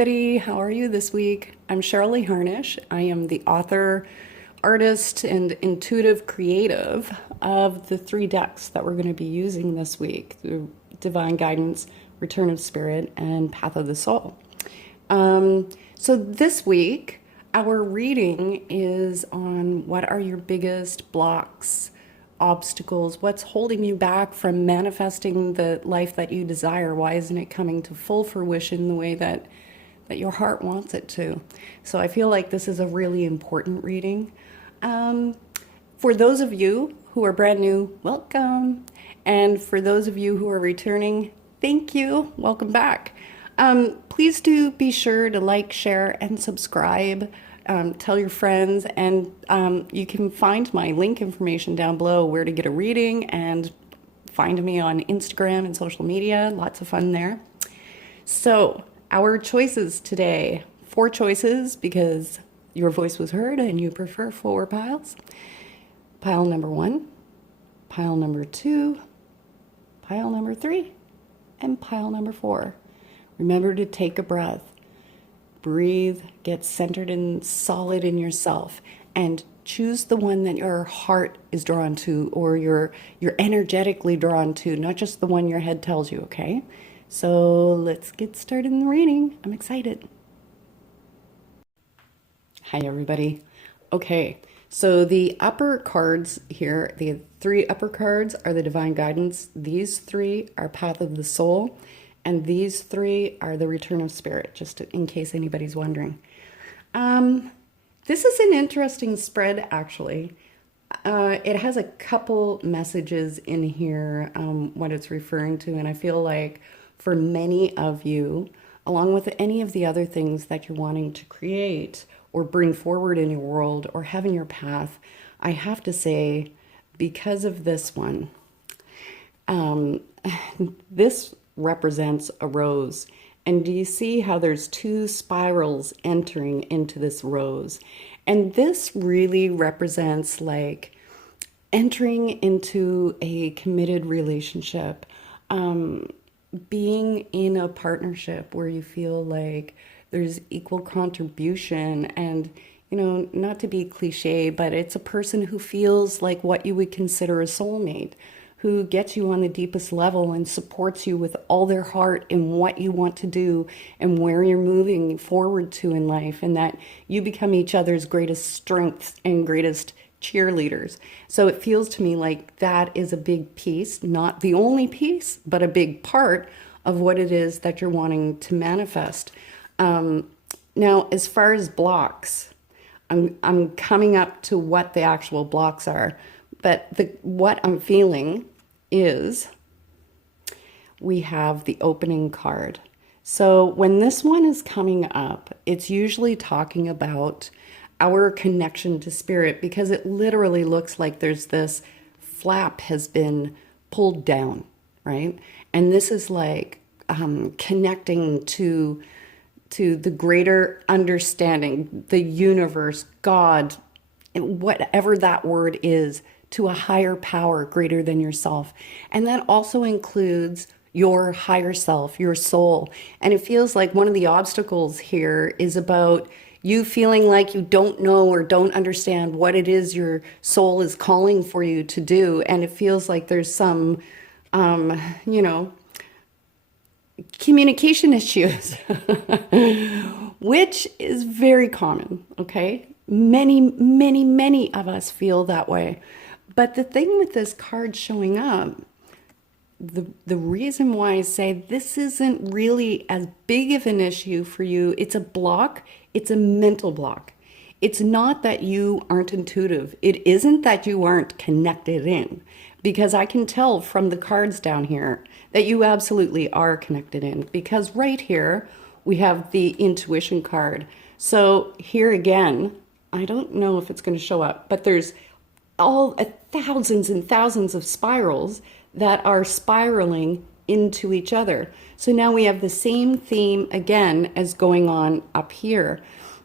everybody. How are you this week? I'm Cheryl Lee Harnish. I am the author, artist, and intuitive creative of the three decks that we're going to be using this week, the Divine Guidance, Return of Spirit, and Path of the Soul. So this week, our reading is on what are your biggest blocks, obstacles, what's holding you back from manifesting the life that you desire. Why isn't it coming to full fruition the way that your heart wants it to? So I feel like this is a really important reading. For those of you who are brand new, welcome. And for those of you who are returning, thank you. Welcome back. Please do be sure to like, share, and subscribe. Tell your friends, and you can find my link information down below where to get a reading, and find me on Instagram and social media. Lots of fun there. So our choices today, 4 choices because your voice was heard and you prefer 4 piles. Pile number 1, pile number 2, pile number 3, and pile number 4. Remember to take a breath. Breathe, get centered and solid in yourself, and choose the one that your heart is drawn to, or you're energetically drawn to, not just the one your head tells you, okay? So let's get started in the reading. I'm excited. Hi, everybody. Okay, so the upper cards here, the 3 upper cards are the Divine Guidance. These 3 are Path of the Soul. And these 3 are the Return of Spirit, just in case anybody's wondering. This is an interesting spread, actually. It has a couple messages in here, what it's referring to. And I feel like for many of you, along with any of the other things that you're wanting to create or bring forward in your world or have in your path, I have to say, because of this one, this represents a rose. And do you see how there's 2 spirals entering into this rose? And this really represents like entering into a committed relationship, being in a partnership where you feel like there's equal contribution, and not to be cliche, but it's a person who feels like what you would consider a soulmate, who gets you on the deepest level and supports you with all their heart in what you want to do and where you're moving forward to in life, and that you become each other's greatest strengths and greatest cheerleaders. So it feels to me like that is a big piece, not the only piece, but a big part of what it is that you're wanting to manifest. Now, as far as blocks, I'm coming up to what the actual blocks are. But what I'm feeling is we have the opening card. So when this one is coming up, it's usually talking about our connection to spirit, because it literally looks like there's this flap has been pulled down, right? And this is like connecting to the greater understanding, the universe, God, whatever that word is, to a higher power greater than yourself. And that also includes your higher self, your soul. And it feels like one of the obstacles here is about you feeling like you don't know or don't understand what it is your soul is calling for you to do. And it feels like there's some, communication issues, which is very common, okay? Many of us feel that way. But the thing with this card showing up, the reason why I say this isn't really as big of an issue for you, it's a block, it's a mental block. It's not that you aren't intuitive. It isn't that you aren't connected in, because I can tell from the cards down here that you absolutely are connected in, because right here we have the intuition card. So here again, I don't know if it's going to show up, but there's all thousands and thousands of spirals that are spiraling into each other. So now we have the same theme again as going on up here.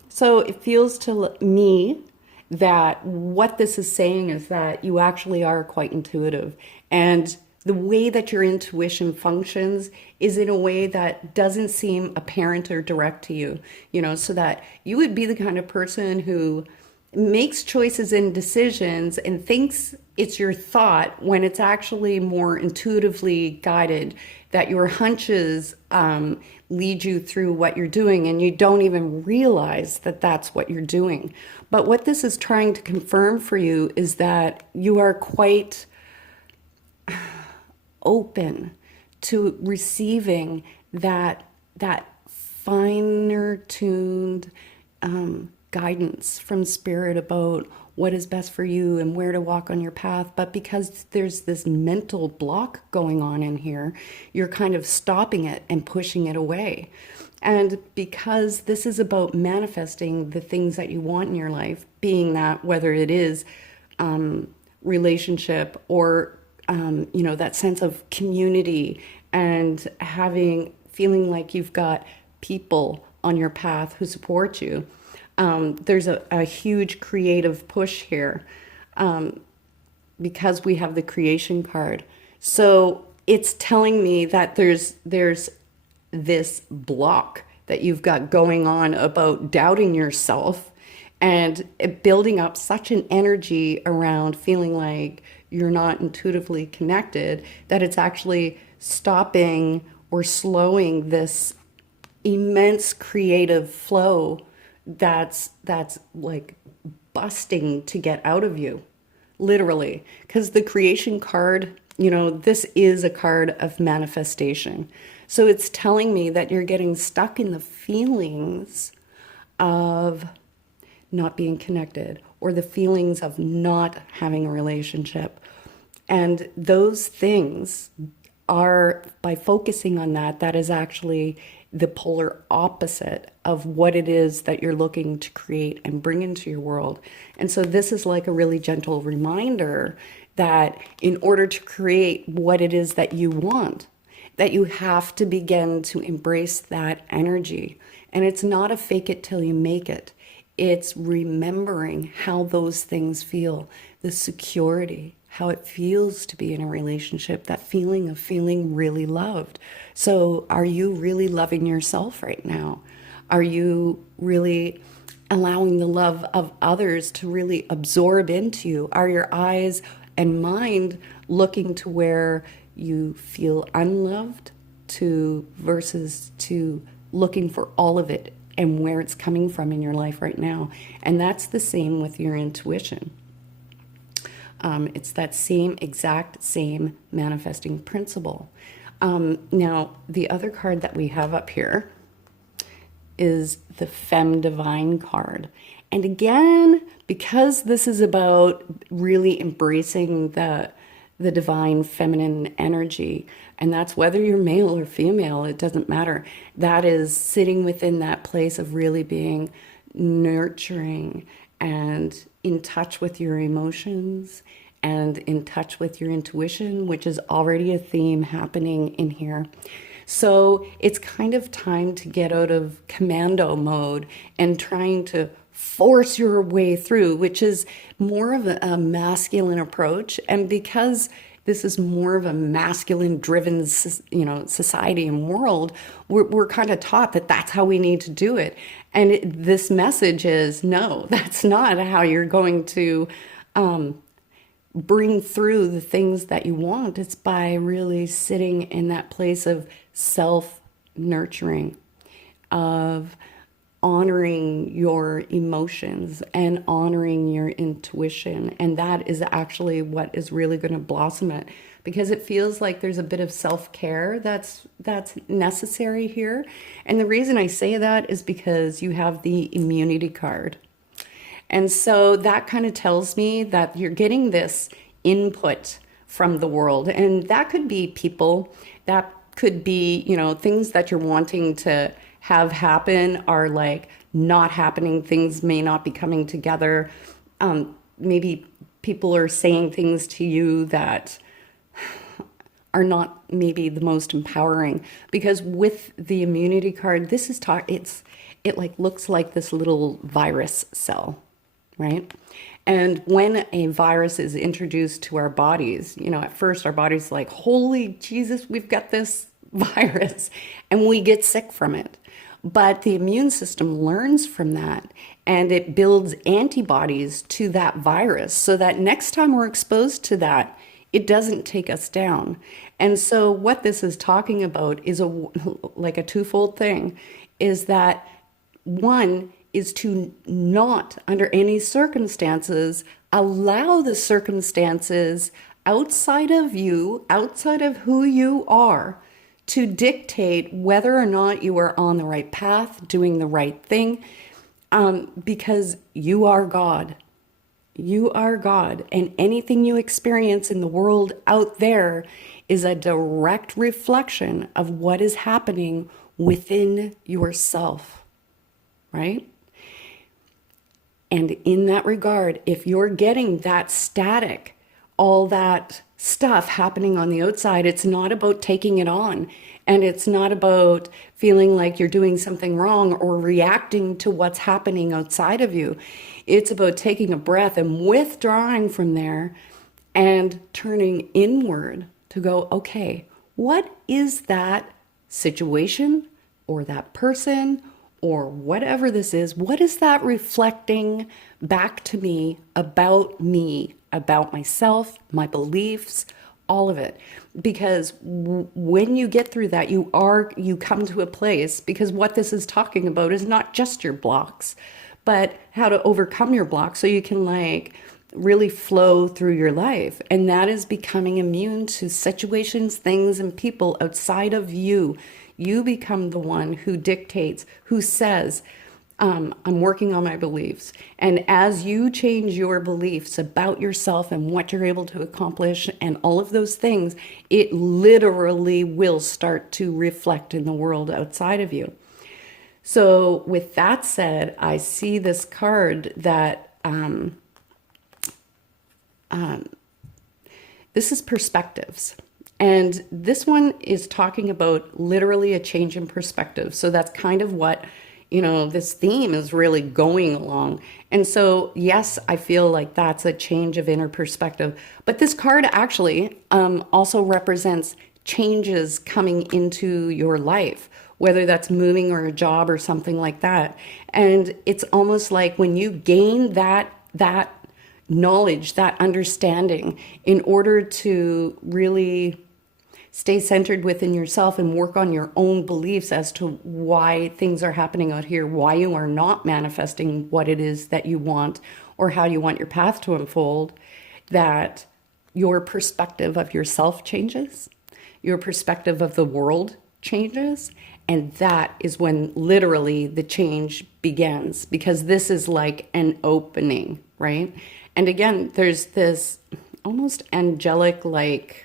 So it feels to me that what this is saying is that you actually are quite intuitive, and the way that your intuition functions is in a way that doesn't seem apparent or direct to you, so that you would be the kind of person who makes choices and decisions and thinks it's your thought when it's actually more intuitively guided, that your hunches lead you through what you're doing and you don't even realize that that's what you're doing. But what this is trying to confirm for you is that you are quite open to receiving that finer tuned guidance from spirit about what is best for you and where to walk on your path. But because there's this mental block going on in here, you're kind of stopping it and pushing it away. And because this is about manifesting the things that you want in your life, being that whether it is relationship or that sense of community and feeling like you've got people on your path who support you. There's a huge creative push here because we have the creation card. So it's telling me that there's this block that you've got going on about doubting yourself and building up such an energy around feeling like you're not intuitively connected that it's actually stopping or slowing this immense creative flow that's like busting to get out of you, literally. Because the creation card, this is a card of manifestation. So it's telling me that you're getting stuck in the feelings of not being connected or the feelings of not having a relationship. And those things are, by focusing on that is actually the polar opposite of what it is that you're looking to create and bring into your world. And so this is like a really gentle reminder that in order to create what it is that you want, that you have to begin to embrace that energy. And it's not a fake it till you make it. It's remembering how those things feel, the security, how it feels to be in a relationship, that feeling of feeling really loved. So are you really loving yourself right now? Are you really allowing the love of others to really absorb into you? Are your eyes and mind looking to where you feel unloved versus to looking for all of it and where it's coming from in your life right now? And that's the same with your intuition. It's that exact same manifesting principle. Now, the other card that we have up here is the Femme Divine card. And again, because this is about really embracing the divine feminine energy, and that's whether you're male or female, it doesn't matter. That is sitting within that place of really being nurturing and in touch with your emotions and in touch with your intuition, which is already a theme happening in here. So it's kind of time to get out of commando mode and trying to force your way through, which is more of a masculine approach. And because this is more of a masculine driven, society and world, we're kind of taught that that's how we need to do it. And this message is, no, that's not how you're going to bring through the things that you want. It's by really sitting in that place of self-nurturing, of honoring your emotions and honoring your intuition. And that is actually what is really going to blossom it, because it feels like there's a bit of self-care that's necessary here. And the reason I say that is because you have the immunity card. And so that kind of tells me that you're getting this input from the world. And that could be people, that could be, things that you're wanting to have happen are like not happening. Things may not be coming together. Maybe people are saying things to you that are not maybe the most empowering, because with the immunity card, this is it like looks like this little virus cell, right? And when a virus is introduced to our bodies, at first our body's like, holy Jesus, we've got this virus, and we get sick from it. But the immune system learns from that and it builds antibodies to that virus so that next time we're exposed to that, it doesn't take us down. And so what this is talking about is like a twofold thing, is that one is to not, under any circumstances, allow the circumstances outside of you, outside of who you are, to dictate whether or not you are on the right path, doing the right thing, because you are God. You are God, and anything you experience in the world out there is a direct reflection of what is happening within yourself, right? And in that regard, if you're getting that static, all that stuff happening on the outside, it's not about taking it on. And it's not about feeling like you're doing something wrong or reacting to what's happening outside of you. It's about taking a breath and withdrawing from there and turning inward to go, okay, what is that situation or that person or whatever this is? What is that reflecting back to me, about myself, my beliefs, all of it? Because when you get through that, you come to a place, because what this is talking about is not just your blocks, but how to overcome your blocks so you can really flow through your life. And that is becoming immune to situations, things, and people outside of you. You become the one who dictates, who says, I'm working on my beliefs. And as you change your beliefs about yourself and what you're able to accomplish and all of those things, it literally will start to reflect in the world outside of you. So with that said, I see this card that this is perspectives. And this one is talking about literally a change in perspective. So that's kind of what, this theme is really going along. And so, yes, I feel like that's a change of inner perspective. But this card actually also represents changes coming into your life, whether that's moving or a job or something like that. And it's almost like when you gain that knowledge, that understanding, in order to really stay centered within yourself and work on your own beliefs as to why things are happening out here, why you are not manifesting what it is that you want or how you want your path to unfold, that your perspective of yourself changes, your perspective of the world changes, and that is when literally the change begins, because this is like an opening, right? And again, there's this almost angelic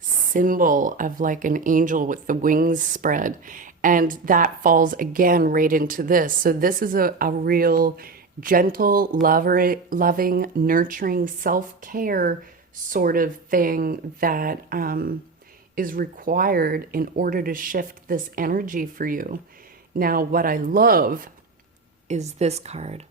symbol of like an angel with the wings spread, and that falls again right into this. So this is a real gentle, loving, nurturing, self-care sort of thing that is required in order to shift this energy for you. Now, what I love is this card,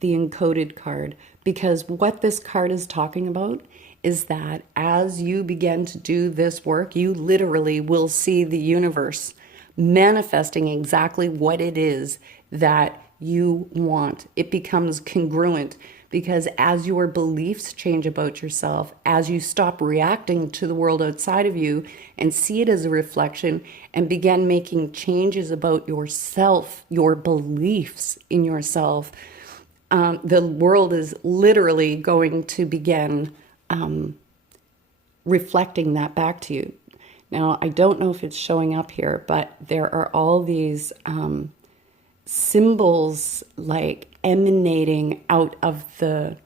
the encoded card, because what this card is talking about is that as you begin to do this work, you literally will see the universe manifesting exactly what it is that you want. It becomes congruent, because as your beliefs change about yourself, as you stop reacting to the world outside of you and see it as a reflection and begin making changes about yourself, your beliefs in yourself, the world is literally going to begin reflecting that back to you. Now, I don't know if it's showing up here, but there are all these symbols emanating out of the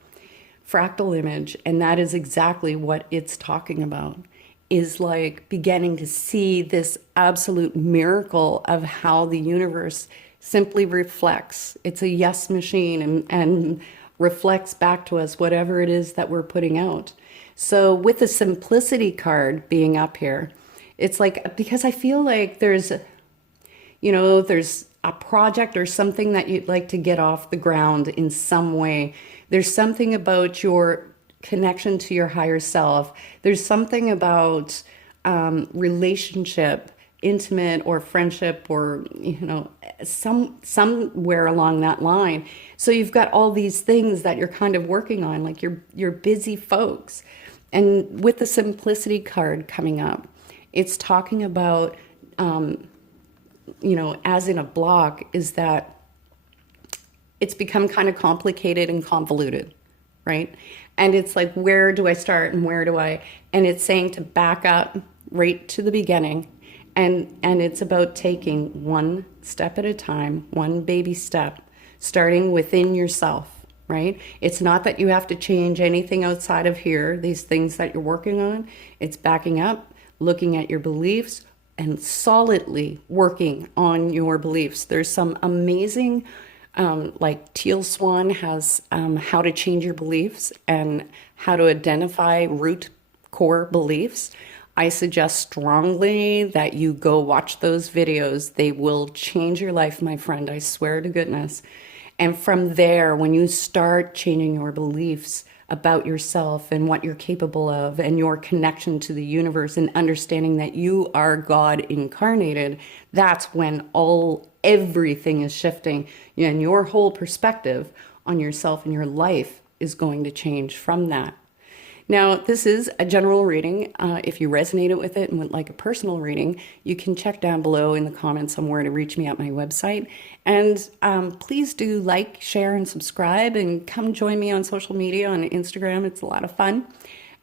fractal image, and that is exactly what it's talking about, is beginning to see this absolute miracle of how the universe simply reflects. It's a yes machine and reflects back to us whatever it is that we're putting out. So with the simplicity card being up here, it's because I feel like there's a project or something that you'd like to get off the ground in some way. There's something about your connection to your higher self. There's something about relationship, intimate or friendship, or somewhere along that line. So you've got all these things that you're kind of working on, like you're busy folks. And with the simplicity card coming up, it's talking about as in a block, is that it's become kind of complicated and convoluted, right? And it's like, where do I start and where do I? And it's saying to back up right to the beginning, and it's about taking one step at a time, one baby step, starting within yourself, right? It's not that you have to change anything outside of here, these things that you're working on. It's backing up, looking at your beliefs, and solidly working on your beliefs. There's some amazing, like Teal Swan has how to change your beliefs and how to identify root core beliefs. I suggest strongly that you go watch those videos. They will change your life, my friend. I swear to goodness. And from there, when you start changing your beliefs about yourself and what you're capable of and your connection to the universe and understanding that you are God incarnated, that's when everything is shifting, and your whole perspective on yourself and your life is going to change from that. Now, this is a general reading. If you resonated with it and would like a personal reading, you can check down below in the comments somewhere to reach me at my website. And please do like, share, and subscribe, and come join me on social media on Instagram. It's a lot of fun.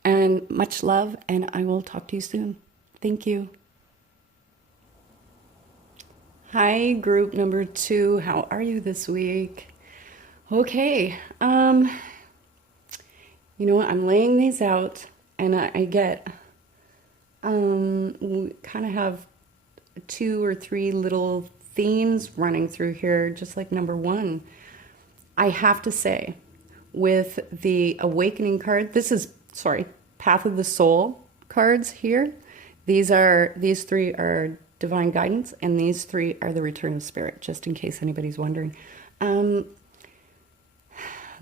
And much love, and I will talk to you soon. Thank you. Hi, group number 2. How are you this week? Okay. You know what? I'm laying these out, and I get, we kind of have 2 or 3 little themes running through here, just like number 1. I have to say, with the Awakening card, Path of the Soul cards here. These 3 are Divine Guidance, and these 3 are the Return of Spirit, just in case anybody's wondering.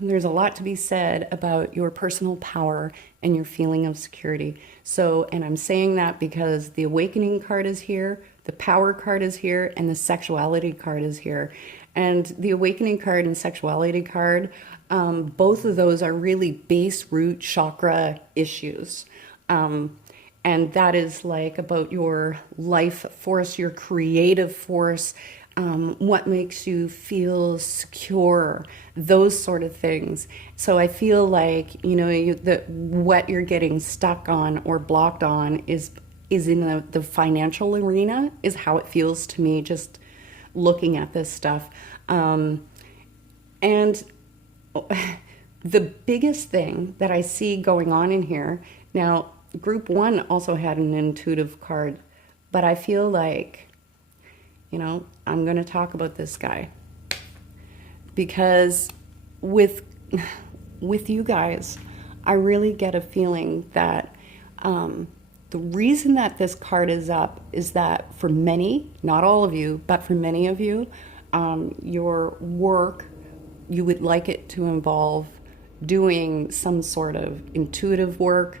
There's a lot to be said about your personal power and your feeling of security. So, and I'm saying that because the Awakening card is here, the Power card is here, and the Sexuality card is here. And the Awakening card and Sexuality card, both of those are really base root chakra issues. And that is like about your life force, your creative force, what makes you feel secure, those sort of things. So I feel like, what you're getting stuck on or blocked on is in the financial arena, is how it feels to me just looking at this stuff. And the biggest thing that I see going on in here, now group 1 also had an intuitive card, but I feel like, I'm going to talk about this guy because with you guys, I really get a feeling that the reason that this card is up is that for many, not all of you, but for many of you, your work, you would like it to involve doing some sort of intuitive work,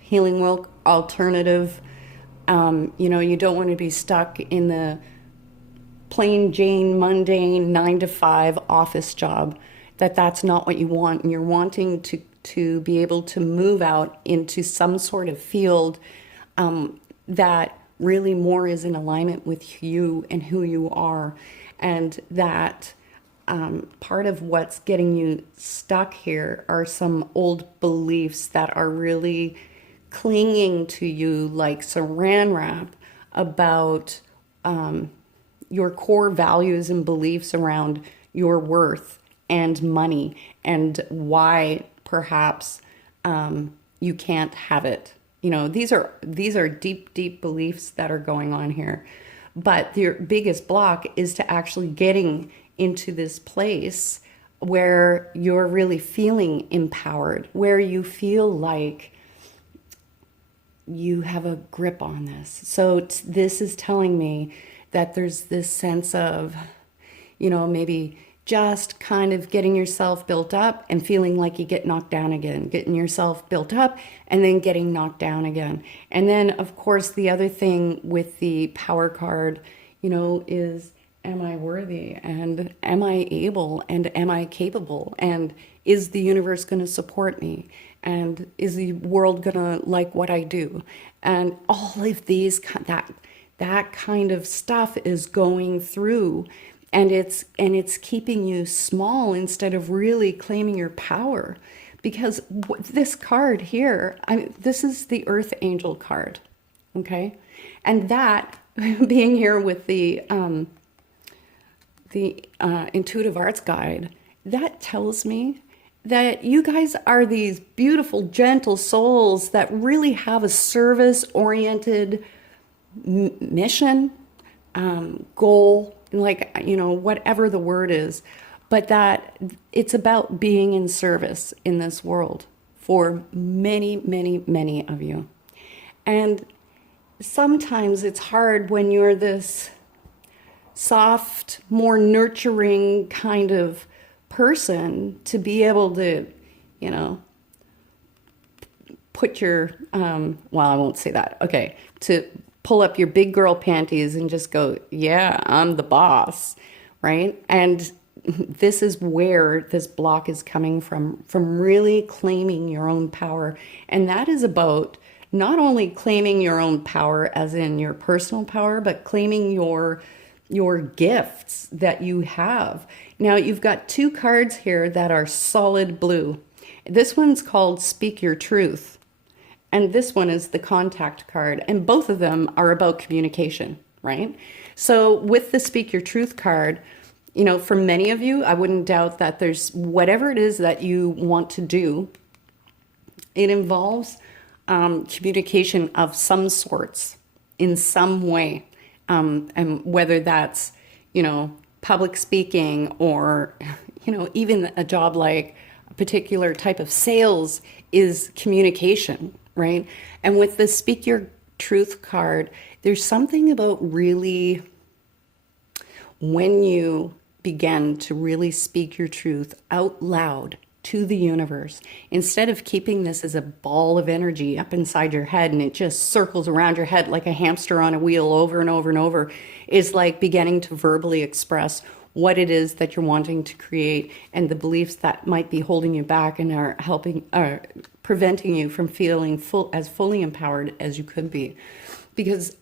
healing work, alternative. You don't want to be stuck in the plain Jane, mundane 9-to-5 office job. That's not what you want. And you're wanting to be able to move out into some sort of field that really more is in alignment with you and who you are. And that part of what's getting you stuck here are some old beliefs that are really clinging to you like saran wrap about your core values and beliefs around your worth and money and why perhaps you can't have it. These are deep beliefs that are going on here. But your biggest block is to actually getting into this place where you're really feeling empowered, where you feel like you have a grip on this. So this is telling me that there's this sense of, maybe just kind of getting yourself built up and feeling like you get knocked down again, getting yourself built up and then getting knocked down again. And then, of course, the other thing with the power card, is, am I worthy, and am I able, and am I capable, and is the universe going to support me, and is the world going to like what I do? And all of these, that kind of stuff is going through, and it's keeping you small instead of really claiming your power. Because this card here, this is the Earth Angel card, okay? And that, being here with the Intuitive Arts Guide, that tells me that you guys are these beautiful, gentle souls that really have a service-oriented mission, goal, like, whatever the word is, but that it's about being in service in this world for many, many, many of you. And sometimes it's hard when you're this soft, more nurturing kind of person to be able to, put your, well, I won't say that. Okay. To pull up your big girl panties and just go, yeah, I'm the boss. Right. And this is where this block is coming from really claiming your own power. And that is about not only claiming your own power as in your personal power, but claiming your gifts that you have. Now, you've got two cards here that are solid blue. This one's called Speak Your Truth, and this one is the Contact card, and both of them are about communication, right? So with the Speak Your Truth card, for many of you, I wouldn't doubt that there's whatever it is that you want to do, it involves communication of some sorts in some way. And whether that's, public speaking or, even a job like a particular type of sales is communication, right? And with the Speak Your Truth card, there's something about really when you begin to really speak your truth out loud to the universe, instead of keeping this as a ball of energy up inside your head and it just circles around your head like a hamster on a wheel over and over and over, is like beginning to verbally express what it is that you're wanting to create and the beliefs that might be holding you back and are preventing you from feeling fully empowered as you could be. Because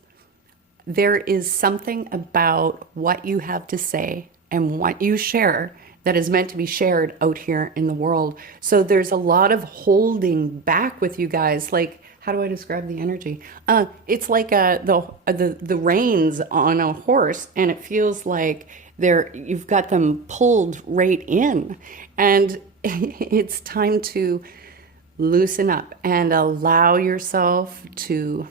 there is something about what you have to say and what you share that is meant to be shared out here in the world. So there's a lot of holding back with you guys. Like, how do I describe the energy? It's like the reins on a horse, and it feels like you've got them pulled right in. And it's time to loosen up and allow yourself to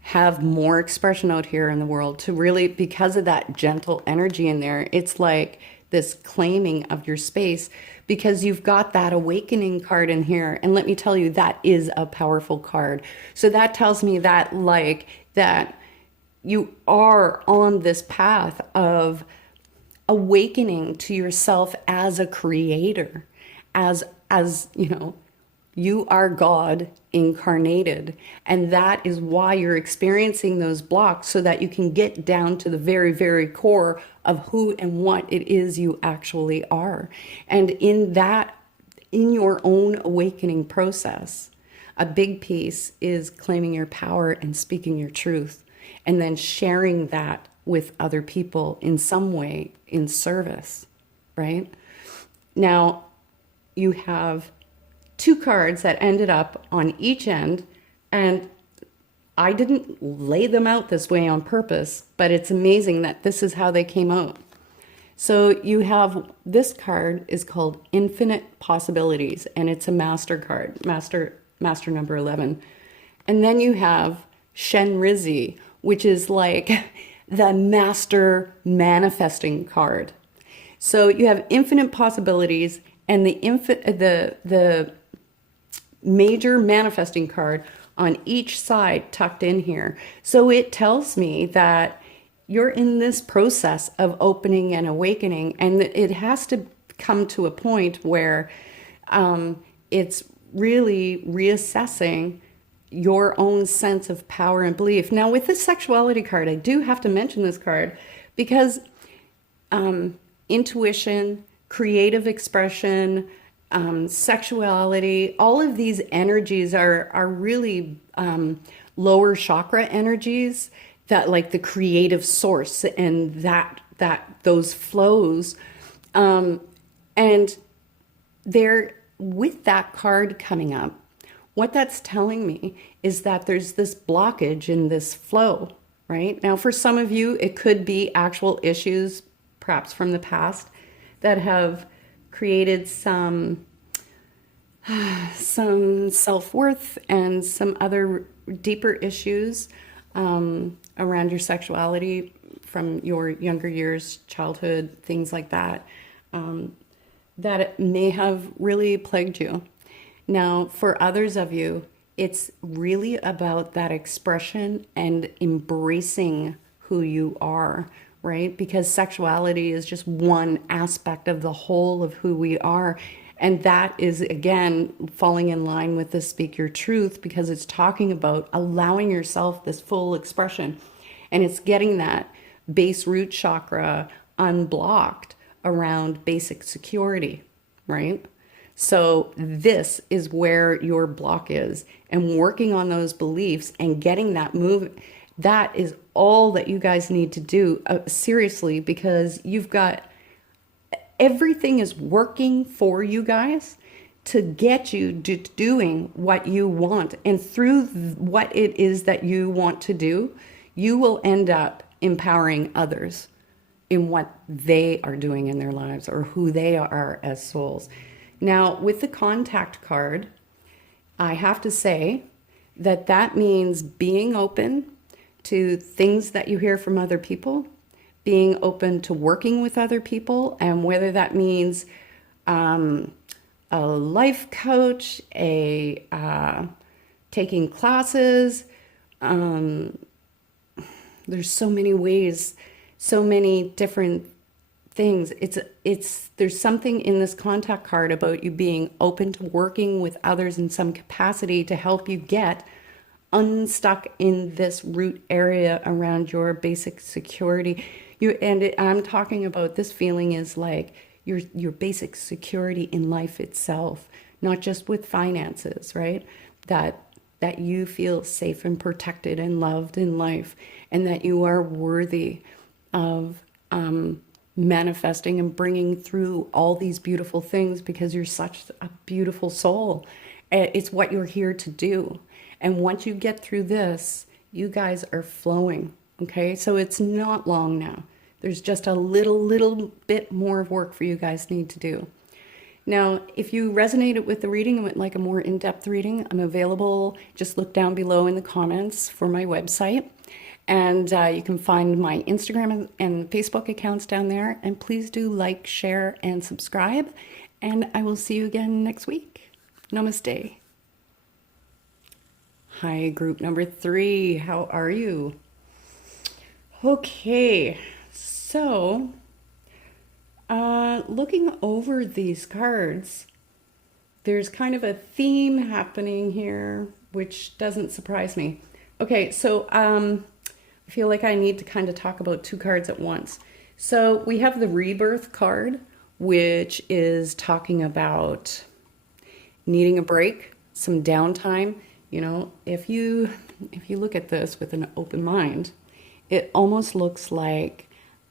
have more expression out here in the world, to really, because of that gentle energy in there, it's like this claiming of your space, because you've got that awakening card in here. And let me tell you, that is a powerful card. So that tells me that that you are on this path of awakening to yourself as a creator, as you are God incarnated. And that is why you're experiencing those blocks, so that you can get down to the very, very core of who and what it is you actually are. And in your own awakening process, a big piece is claiming your power and speaking your truth, and then sharing that with other people in some way in service, right? Now, you have two cards that ended up on each end, and I didn't lay them out this way on purpose, but it's amazing that this is how they came out. So you have, this card is called Infinite Possibilities, and it's a master card, master number 11. And then you have Shenrizi, which is like the master manifesting card. So you have Infinite Possibilities and the major manifesting card on each side tucked in here. So it tells me that you're in this process of opening and awakening, and it has to come to a point where it's really reassessing your own sense of power and belief. Now, with this sexuality card, I do have to mention this card because intuition, creative expression, sexuality, all of these energies are really lower chakra energies, that like the creative source, and that those flows, and they're with that card coming up. What that's telling me is that there's this blockage in this flow, right? Now, for some of you, it could be actual issues, perhaps from the past, that have created some self-worth and some other deeper issues around your sexuality from your younger years, childhood, things like that, that it may have really plagued you. Now, for others of you, it's really about that expression and embracing who you are, right? Because sexuality is just one aspect of the whole of who we are. And that is, again, falling in line with the Speak Your Truth, because it's talking about allowing yourself this full expression. And it's getting that base root chakra unblocked around basic security, right? So this is where your block is, and working on those beliefs and getting that move. That is all that you guys need to do, seriously, because you've got everything is working for you guys to get you doing what you want. And through what it is that you want to do, you will end up empowering others in what they are doing in their lives, or who they are as souls. Now, with the contact card, I have to say that that means being open to things that you hear from other people, being open to working with other people, and whether that means a life coach, taking classes. There's so many ways, so many different things. There's something in this contact card about you being open to working with others in some capacity to help you get unstuck in this root area around your basic security. I'm talking about, this feeling is like your basic security in life itself, not just with finances, right? That you feel safe and protected and loved in life, and that you are worthy of manifesting and bringing through all these beautiful things, because you're such a beautiful soul. It's what you're here to do. And once you get through this, you guys are flowing. Okay, so it's not long now. There's just a little bit more of work for you guys need to do. Now, if you resonated with the reading and would like a more in-depth reading, I'm available. Just look down below in the comments for my website. And you can find my Instagram and Facebook accounts down there. And please do like, share, and subscribe. And I will see you again next week. Namaste. Hi, group number 3. How are you? Okay, so looking over these cards, there's kind of a theme happening here, which doesn't surprise me. Okay, so I feel like I need to kind of talk about 2 cards at once. So we have the Rebirth card, which is talking about needing a break, some downtime. You know, if you look at this with an open mind, it almost looks like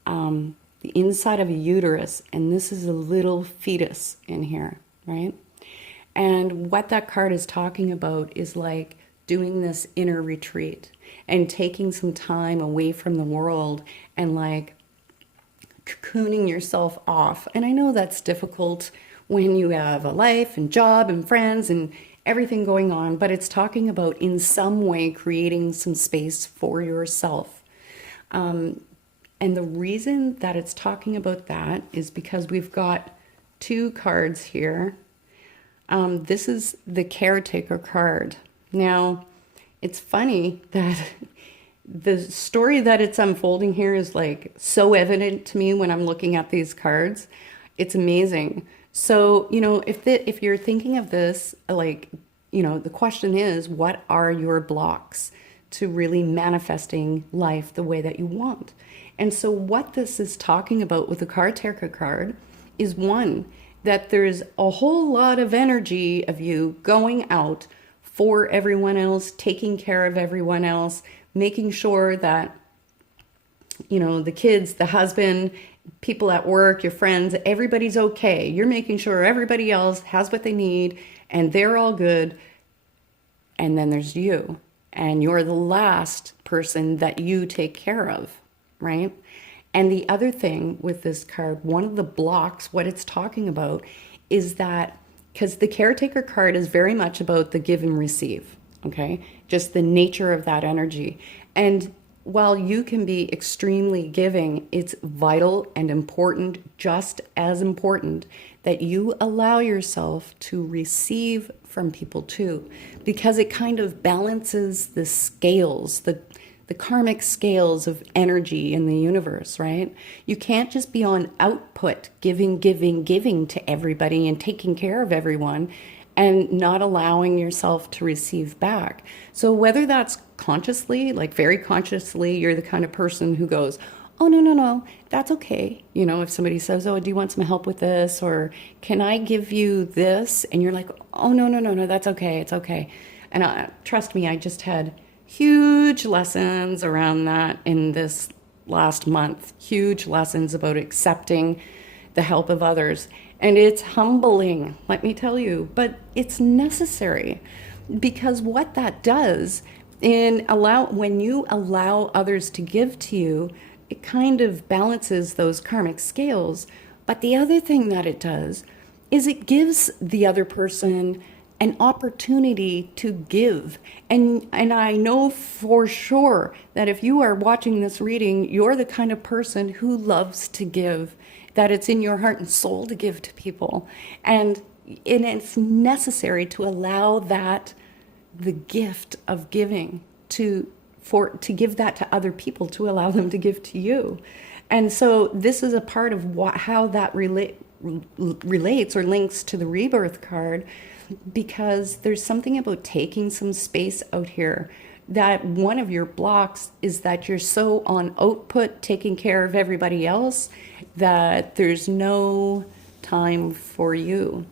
the inside of a uterus, and this is a little fetus in here, right? And what that card is talking about is like doing this inner retreat and taking some time away from the world and like cocooning yourself off. And I know that's difficult when you have a life and job and friends and everything going on, but it's talking about in some way creating some space for yourself. And the reason that it's talking about that is because we've got 2 cards here. This is the Caretaker card. Now, it's funny that the story that it's unfolding here is like so evident to me when I'm looking at these cards. It's amazing. So, if you're thinking of this, like, the question is, what are your blocks to really manifesting life the way that you want? And so what this is talking about with the Karteka card is one, that there's a whole lot of energy of you going out for everyone else, taking care of everyone else, making sure that, the kids, the husband, people at work, your friends, everybody's okay. You're making sure everybody else has what they need and they're all good. And then there's you, and you're the last person that you take care of, right? And the other thing with this card, one of the blocks, what it's talking about is that, because the caretaker card is very much about the give and receive, okay? Just the nature of that energy. And while you can be extremely giving, it's vital and important, just as important, that you allow yourself to receive from people too, because it kind of balances the scales, the karmic scales of energy in the universe, right? You can't just be on output, giving to everybody and taking care of everyone and not allowing yourself to receive back. So whether that's consciously, like very consciously, you're the kind of person who goes, oh, no, that's okay. If somebody says, oh, do you want some help with this? Or can I give you this? And you're like, oh, no, that's okay. It's okay. And trust me, I just had huge lessons around that in this last month, huge lessons about accepting the help of others. And it's humbling, let me tell you, but it's necessary, because what that does when you allow others to give to you, it kind of balances those karmic scales. But the other thing that it does is it gives the other person an opportunity to give. And I know for sure that if you are watching this reading, you're the kind of person who loves to give, that it's in your heart and soul to give to people. And it's necessary to allow that, the gift of giving, to give that to other people, to allow them to give to you. And so this is a part of how that relates or links to the rebirth card, because there's something about taking some space out here, that one of your blocks is that you're so on output, taking care of everybody else, that there's no time for you.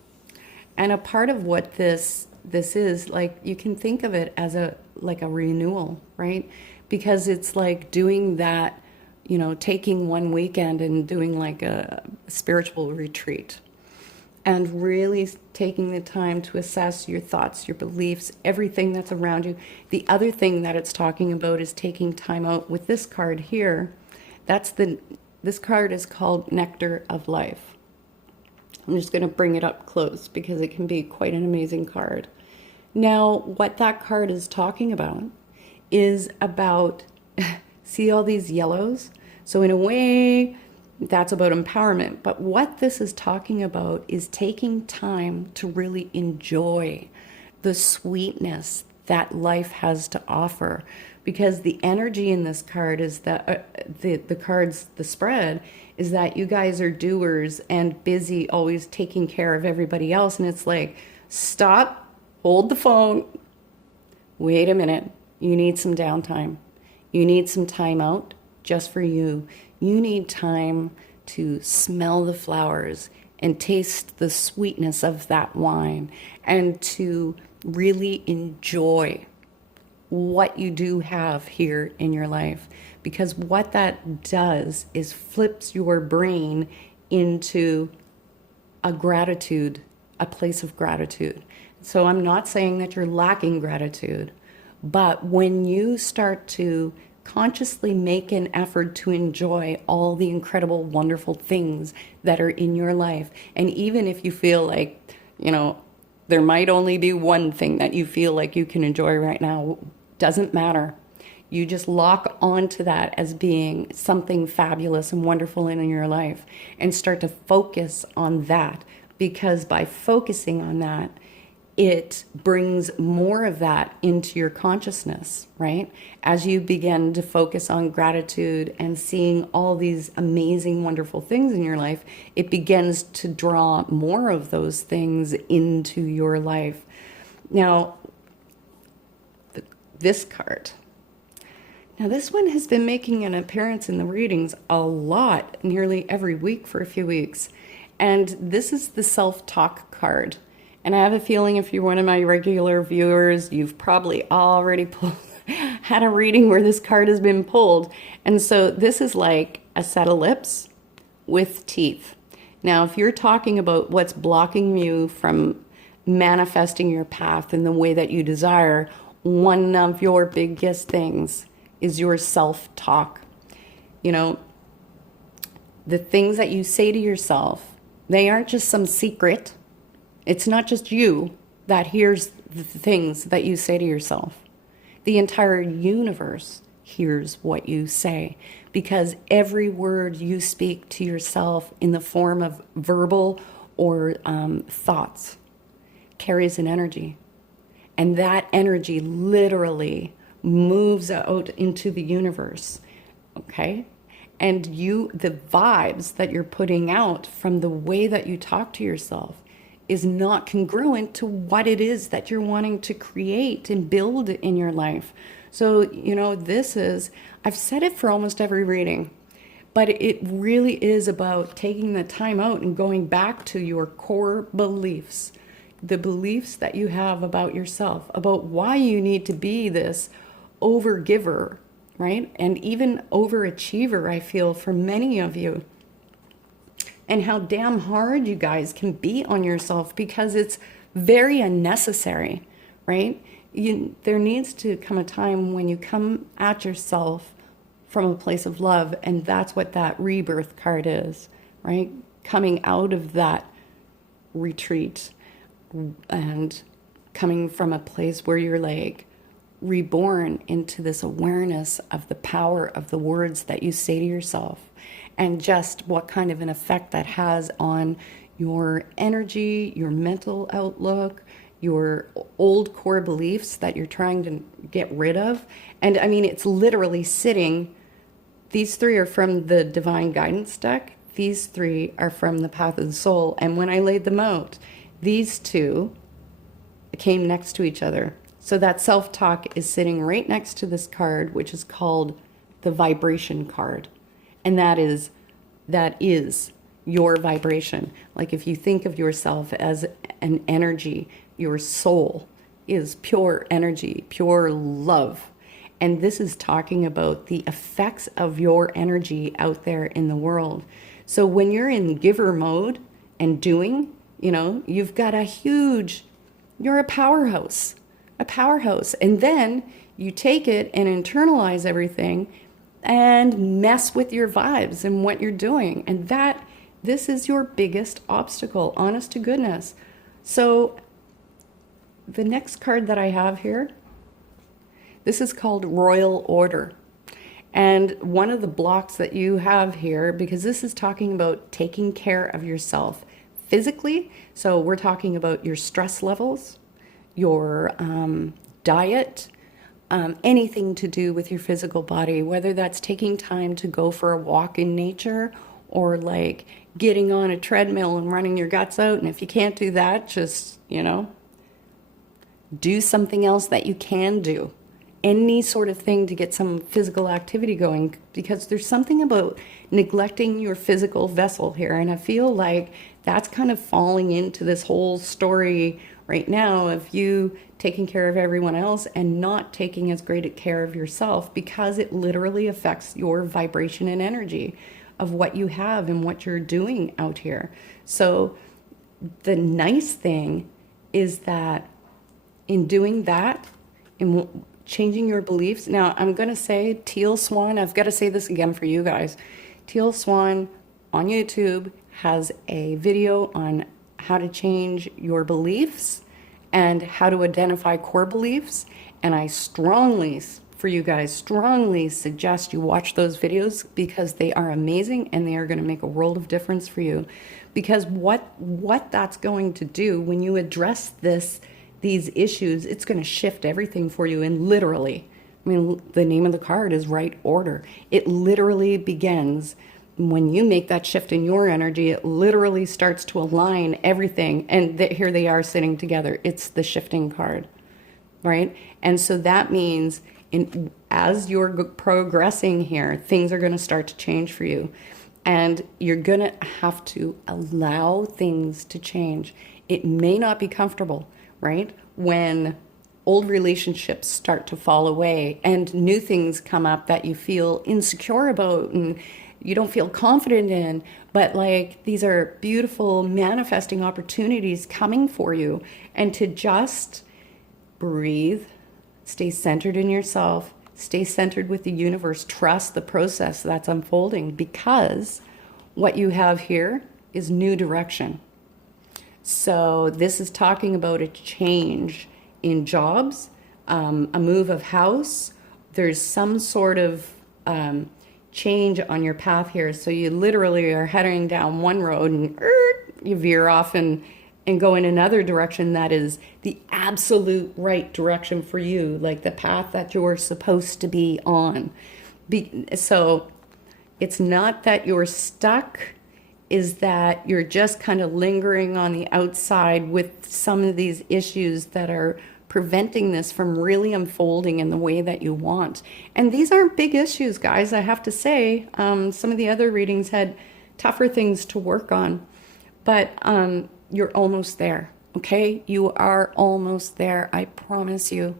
And a part of what this is, like, you can think of it as a renewal, right? Because it's like doing that, taking one weekend and doing like a spiritual retreat, and really taking the time to assess your thoughts, your beliefs, everything that's around you. The other thing that it's talking about is taking time out with this card here. This card is called Nectar of Life. I'm just going to bring it up close because it can be quite an amazing card. Now, what that card is talking about is about, see all these yellows? So in a way, that's about empowerment. But what this is talking about is taking time to really enjoy the sweetness that life has to offer. Because the energy in this card is that, the spread is that you guys are doers and busy, always taking care of everybody else. And it's like, stop, hold the phone, wait a minute. You need some downtime. You need some time out just for you. You need time to smell the flowers and taste the sweetness of that wine, and to really enjoy what you do have here in your life. Because what that does is flips your brain into a place of gratitude. So I'm not saying that you're lacking gratitude, but when you start to consciously make an effort to enjoy all the incredible, wonderful things that are in your life, and even if you feel like, there might only be one thing that you feel like you can enjoy right now, doesn't matter. You just lock onto that as being something fabulous and wonderful in your life, and start to focus on that. Because by focusing on that, it brings more of that into your consciousness, right? As you begin to focus on gratitude and seeing all these amazing, wonderful things in your life, it begins to draw more of those things into your life. Now, this card. Now, this one has been making an appearance in the readings a lot, nearly every week for a few weeks. And this is the self-talk card. And I have a feeling if you're one of my regular viewers, you've probably already had a reading where this card has been pulled. And so this is like a set of lips with teeth. Now, if you're talking about what's blocking you from manifesting your path in the way that you desire, one of your biggest things is your self-talk. You know, the things that you say to yourself, they aren't just some secret. It's not just you that hears the things that you say to yourself. The entire universe hears what you say, because every word you speak to yourself in the form of verbal or thoughts carries an energy. And that energy literally moves out into the universe, okay? And the vibes that you're putting out from the way that you talk to yourself is not congruent to what it is that you're wanting to create and build in your life. So, you know, I've said it for almost every reading, but it really is about taking the time out and going back to your core beliefs, the beliefs that you have about yourself, about why you need to be this overgiver, right? And even overachiever, I feel, for many of you. And how damn hard you guys can be on yourself because it's very unnecessary, right? There needs to come a time when you come at yourself from a place of love, and that's what that rebirth card is, right? Coming out of that retreat and coming from a place where you're like reborn into this awareness of the power of the words that you say to yourself, and just what kind of an effect that has on your energy, your mental outlook, your old core beliefs that you're trying to get rid of. And I mean, it's literally sitting, these three are from the Divine Guidance deck. These three are from the Path of the Soul. And when I laid them out, these two came next to each other. So that self-talk is sitting right next to this card, which is called the vibration card. And that is your vibration. Like if you think of yourself as an energy, your soul is pure energy, pure love. And this is talking about the effects of your energy out there in the world. So when you're in giver mode and doing, you know, you've got you're a powerhouse. And then you take it and internalize everything and mess with your vibes and what you're doing. And this is your biggest obstacle, honest to goodness. So the next card that I have here, this is called Royal Order. And one of the blocks that you have here, because this is talking about taking care of yourself physically. So we're talking about your stress levels, your diet, anything to do with your physical body, whether that's taking time to go for a walk in nature or like getting on a treadmill and running your guts out. And if you can't do that, just, you know, do something else that you can do. Any sort of thing to get some physical activity going, because there's something about neglecting your physical vessel here. And I feel like that's kind of falling into this whole story right now of you taking care of everyone else and not taking as great a care of yourself, because it literally affects your vibration and energy of what you have and what you're doing out here. So the nice thing is that in doing that, in changing your beliefs. Now, I'm going to say Teal Swan, I've got to say this again for you guys. Teal Swan on YouTube has a video on how to change your beliefs and how to identify core beliefs. And I strongly suggest you watch those videos, because they are amazing and they are going to make a world of difference for you. Because what that's going to do when you address this these issues, it's going to shift everything for you. And literally, I mean, the name of the card is right order. It literally begins when you make that shift in your energy. It literally starts to align everything. And here they are sitting together. It's the shifting card, right? And so that means as you're progressing here, things are going to start to change for you. And you're going to have to allow things to change. It may not be comfortable, right? When old relationships start to fall away and new things come up that you feel insecure about and you don't feel confident in, but like these are beautiful manifesting opportunities coming for you. And to just breathe, stay centered in yourself, stay centered with the universe, trust the process that's unfolding, because what you have here is new direction. So this is talking about a change in jobs, a move of house. There's some sort of change on your path here. So you literally are heading down one road and you veer off and go in another direction that is the absolute right direction for you, like the path that you're supposed to be on. So it's not that you're stuck, is that you're just kind of lingering on the outside with some of these issues that are preventing this from really unfolding in the way that you want. And these aren't big issues, guys, I have to say. Some of the other readings had tougher things to work on, but you're almost there, okay? You are almost there, I promise you.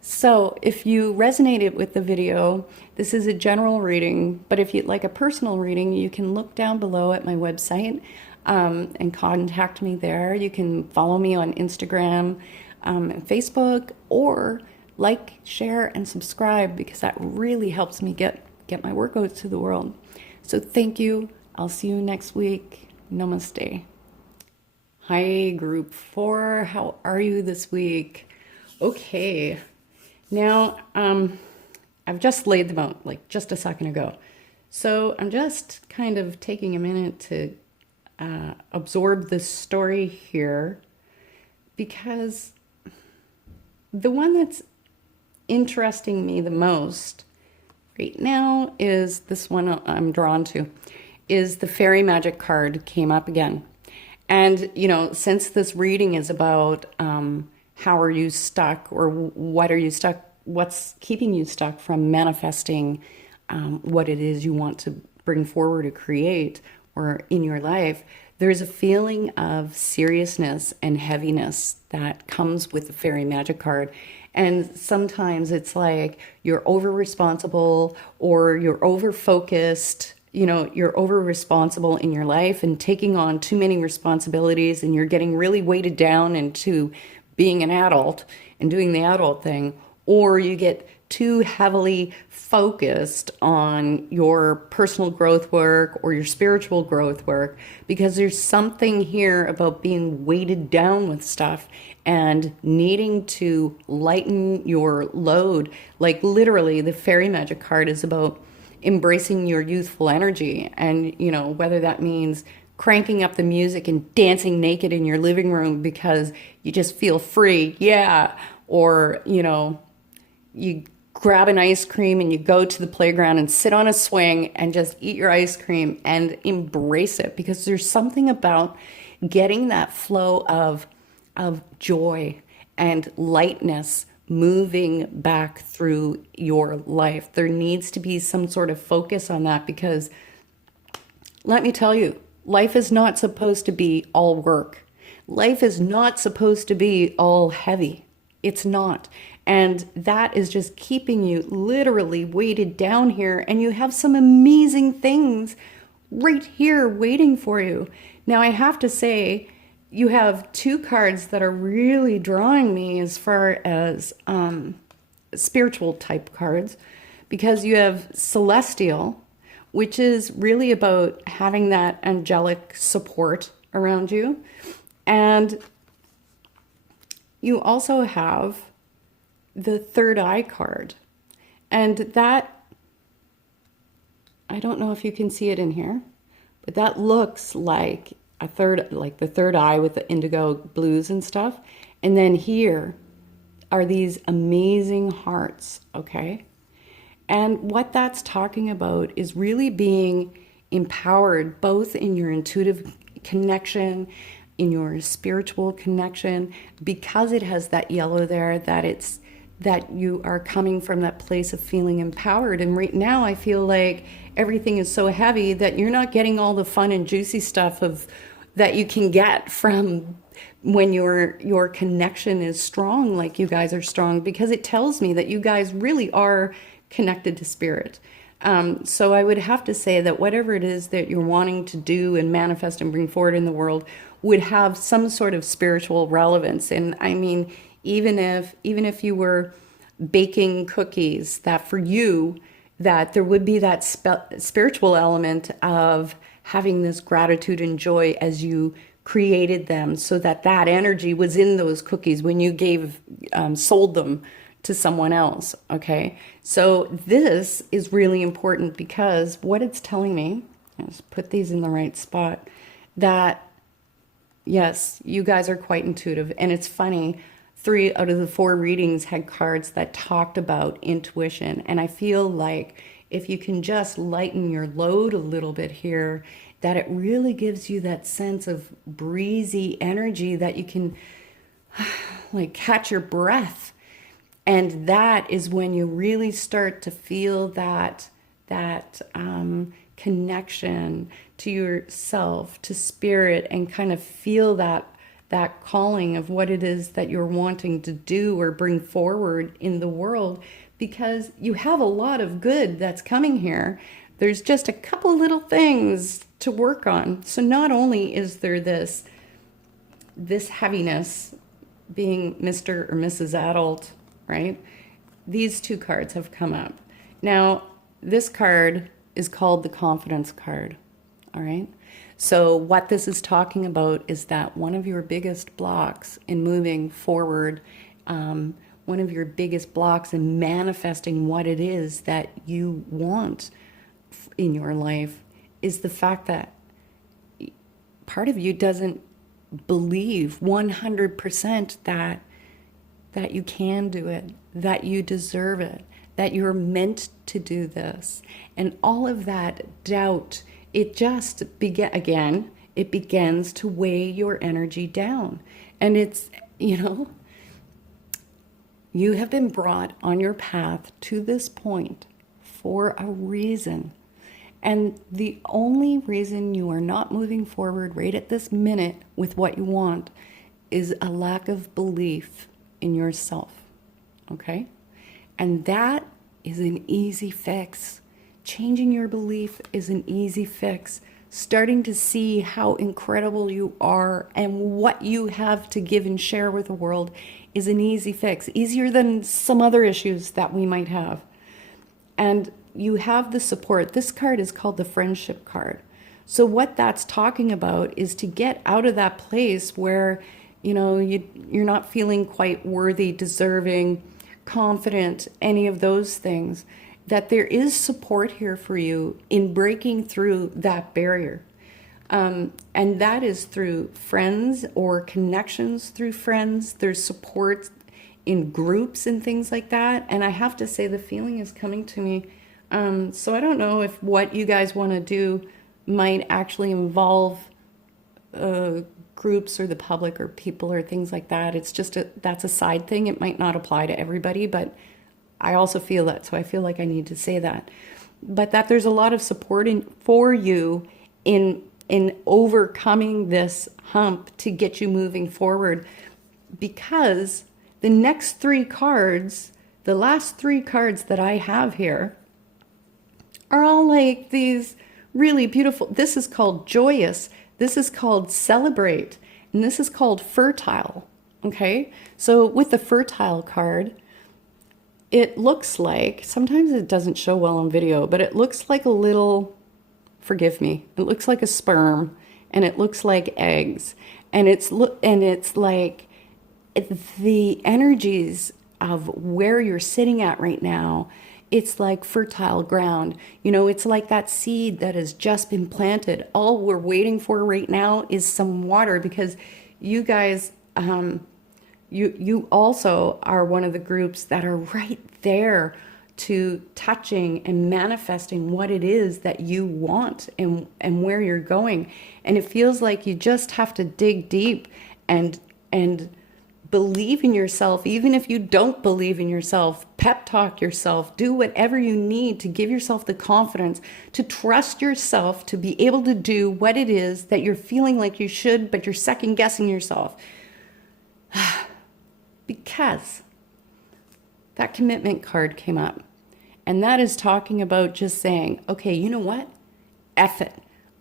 So if you resonated with the video, this is a general reading, but if you'd like a personal reading, you can look down below at my website and contact me there. You can follow me on Instagram and Facebook, or like, share, and subscribe, because that really helps me get my work out to the world. So thank you. I'll see you next week. Namaste. Hi, group 4. How are you this week? Okay. Now, I've just laid them out like just a second ago. So I'm just kind of taking a minute to absorb this story here, because the one that's interesting me the most right now is this one I'm drawn to, is the fairy magic card came up again. And, you know, since this reading is about how are you stuck, or what are you stuck, what's keeping you stuck from manifesting what it is you want to bring forward or create or in your life, there's a feeling of seriousness and heaviness that comes with the fairy magic card. And sometimes it's like you're over responsible, or you're over focused. You know, you're over responsible in your life and taking on too many responsibilities, and you're getting really weighted down into being an adult and doing the adult thing, or you get too heavily focused on your personal growth work or your spiritual growth work, because there's something here about being weighted down with stuff and needing to lighten your load. Like literally, the fairy magic card is about embracing your youthful energy. And, you know, whether that means cranking up the music and dancing naked in your living room because you just feel free, yeah, or, you know, you grab an ice cream and you go to the playground and sit on a swing and just eat your ice cream and embrace it, because there's something about getting that flow of joy and lightness moving back through your life. There needs to be some sort of focus on that, because let me tell you, life is not supposed to be all work. Life is not supposed to be all heavy. It's not. And that is just keeping you literally weighted down here. And you have some amazing things right here waiting for you. Now, I have to say, you have two cards that are really drawing me as far as spiritual type cards, because you have Celestial, which is really about having that angelic support around you. And you also have the Third Eye card. And that, I don't know if you can see it in here, but that looks like the third eye with the indigo blues and stuff. And then here are these amazing hearts, okay? And what that's talking about is really being empowered both in your intuitive connection, in your spiritual connection, because it has that yellow there, that you are coming from that place of feeling empowered. And right now I feel like everything is so heavy that you're not getting all the fun and juicy stuff of that you can get from when your connection is strong, like you guys are strong, because it tells me that you guys really are connected to spirit. So I would have to say that whatever it is that you're wanting to do and manifest and bring forward in the world would have some sort of spiritual relevance. And I mean, even if you were baking cookies, that for you, that there would be that spiritual element of having this gratitude and joy as you created them, so that that energy was in those cookies when you sold them to someone else. Okay, so this is really important because what it's telling me, let's put these in the right spot, that yes, you guys are quite intuitive. And it's funny, 3 out of the 4 readings had cards that talked about intuition. And I feel like if you can just lighten your load a little bit here, that it really gives you that sense of breezy energy that you can like catch your breath. And that is when you really start to feel that connection to yourself, to spirit, and kind of feel that calling of what it is that you're wanting to do or bring forward in the world, because you have a lot of good that's coming here. There's just a couple little things to work on. So not only is there this heaviness, being Mr. or Mrs. Adult, right? These 2 cards have come up. Now, this card is called the Confidence card, all right? So what this is talking about is that one of your biggest blocks in moving forward, one of your biggest blocks in manifesting what it is that you want in your life, is the fact that part of you doesn't believe 100% that you can do it, that you deserve it, that you're meant to do this. And all of that doubt, it just it begins to weigh your energy down. And it's, you have been brought on your path to this point for a reason. And the only reason you are not moving forward right at this minute with what you want is a lack of belief in yourself. Okay? And that is an easy fix. Changing your belief is an easy fix. Starting to see how incredible you are and what you have to give and share with the world is an easy fix. Easier than some other issues that we might have. And you have the support. This card is called the Friendship card. So what that's talking about is to get out of that place where, you're not feeling quite worthy, deserving, confident, any of those things, that there is support here for you in breaking through that barrier. And that is through friends or connections through friends. There's support in groups and things like that. And I have to say, the feeling is coming to me. So I don't know if what you guys want to do might actually involve groups or the public or people or things like that. It's just that's a side thing. It might not apply to everybody, but I also feel that. So I feel like I need to say that. But that there's a lot of support for you in overcoming this hump to get you moving forward, because the next 3 cards, the last 3 cards that I have here, are all like these really beautiful. This is called Joyous. This is called Celebrate. And this is called Fertile. Okay? So with the Fertile card, it looks like, sometimes it doesn't show well on video, but it looks like a little, forgive me, it looks like a sperm, and it looks like eggs. And it's like the energies of where you're sitting at right now, it's like fertile ground. It's like that seed that has just been planted. All we're waiting for right now is some water, because you guys, you also are one of the groups that are right there to touching and manifesting what it is that you want and where you're going. And it feels like you just have to dig deep and believe in yourself. Even if you don't believe in yourself, pep talk yourself, do whatever you need to give yourself the confidence to trust yourself to be able to do what it is that you're feeling like you should, but you're second guessing yourself. Because that commitment card came up, and that is talking about just saying, okay, you know what? F it.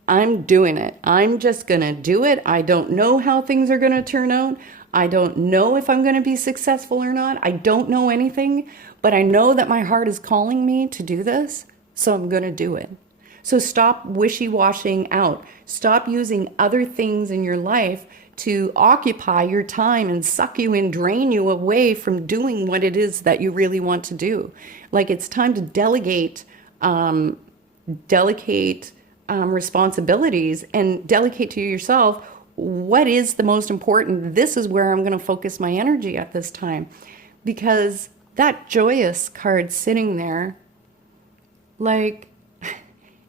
I'm doing it. I'm just going to do it. I don't know how things are going to turn out. I don't know if I'm going to be successful or not. I don't know anything, but I know that my heart is calling me to do this, so I'm going to do it. So stop wishy-washing out. Stop using other things in your life to occupy your time and suck you and drain you away from doing what it is that you really want to do. Like, it's time to delegate responsibilities and delegate to yourself what is the most important. This is where I'm going to focus my energy at this time. Because that joyous card sitting there, like,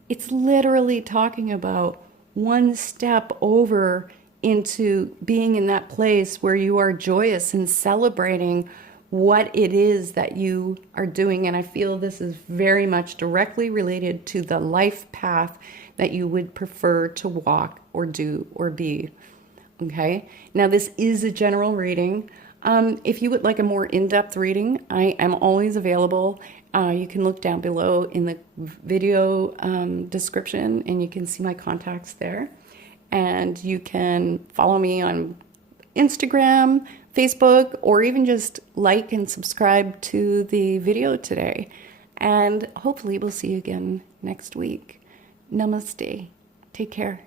it's literally talking about one step over into being in that place where you are joyous and celebrating what it is that you are doing. And I feel this is very much directly related to the life path that you would prefer to walk or do or be. Okay. Now, this is a general reading. If you would like a more in-depth reading, I am always available. You can look down below in the video description, and you can see my contacts there. And you can follow me on Instagram, Facebook, or even just like and subscribe to the video today. And hopefully we'll see you again next week. Namaste. Take care.